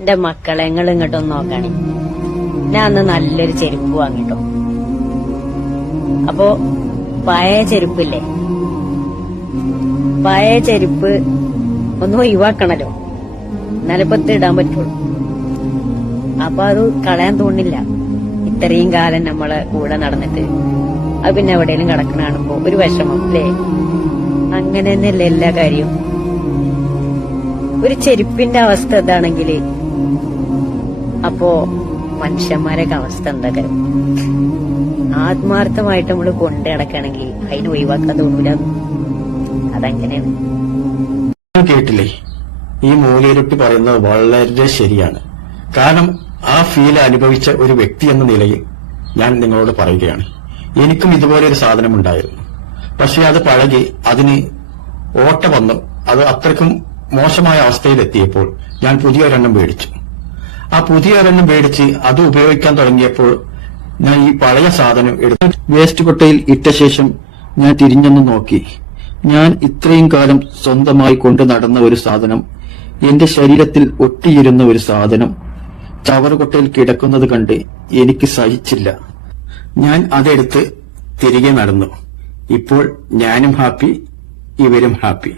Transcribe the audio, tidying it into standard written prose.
എന്റെ മക്കളെ നിങ്ങൾ ഇങ്ങോട്ടൊന്ന് നോക്കണേ. ഞാൻ അന്ന് നല്ലൊരു ചെരുപ്പ് വാങ്ങിട്ടോ. അപ്പോ പഴയ ചെരുപ്പില്ലേ, പഴയ ചെരുപ്പ് ഒന്ന് ഒഴിവാക്കണല്ലോ, എന്നാലിപ്പോ ഇടാൻ പറ്റുള്ളൂ. അപ്പൊ അത് കളയാൻ തോന്നില്ല. ഇത്രയും കാലം നമ്മളെ കൂടെ നടന്നിട്ട് അത് പിന്നെ എവിടെയെങ്കിലും കിടക്കണ കാണുമ്പോ ഒരു വിഷമം അല്ലേ? അങ്ങനെ തന്നെയല്ലേ എല്ലാ കാര്യവും. ഒരു ചെരുപ്പിന്റെ അവസ്ഥ ഇതാണെങ്കില് അപ്പോ മനുഷ്യന്മാരൊക്കെ അവസ്ഥ എന്തൊക്കെ? ആത്മാർത്ഥമായിട്ട് നമ്മള് കൊണ്ടു നടക്കണമെങ്കിൽ അതിന് ഒഴിവാക്കാൻ തോന്നൂല. അതങ്ങനെയാണ്. കേട്ടില്ലേ, ഈ മൂലയിരുട്ടി പറയുന്നത് വളരെ ശരിയാണ്. കാരണം ആ ഫീൽ അനുഭവിച്ച ഒരു വ്യക്തി എന്ന നിലയിൽ ഞാൻ നിങ്ങളോട് പറയുകയാണ്. എനിക്കും ഇതുപോലെ ഒരു സാധനം ഉണ്ടായിരുന്നു. പക്ഷെ അത് പഴകി അതിന് ഓട്ട വന്നു. അത് അത്രയ്ക്കും മോശമായ അവസ്ഥയിലെത്തിയപ്പോൾ ഞാൻ പുതിയൊരെണ്ണം മേടിച്ചു. ആ പുതിയൊരെണ്ണം മേടിച്ച് അത് ഉപയോഗിക്കാൻ തുടങ്ങിയപ്പോൾ ഞാൻ ഈ പഴയ സാധനം എടുത്ത് വേസ്റ്റ് കൊട്ടയിൽ ഇട്ട ശേഷം ഞാൻ തിരിഞ്ഞൊന്ന് നോക്കി. ഞാൻ ഇത്രയും കാലം സ്വന്തമായി കൊണ്ടു നടന്ന ഒരു സാധനം, എന്റെ ശരീരത്തിൽ ഒട്ടിയിരുന്ന ഒരു സാധനം ചവറുകൊട്ടയിൽ കിടക്കുന്നത് കണ്ട് എനിക്ക് സഹിച്ചില്ല. ഞാൻ അതെടുത്ത് തിരികെ നടന്നു. ഇപ്പോൾ ഞാനും ഹാപ്പി, ഇവരും ഹാപ്പി.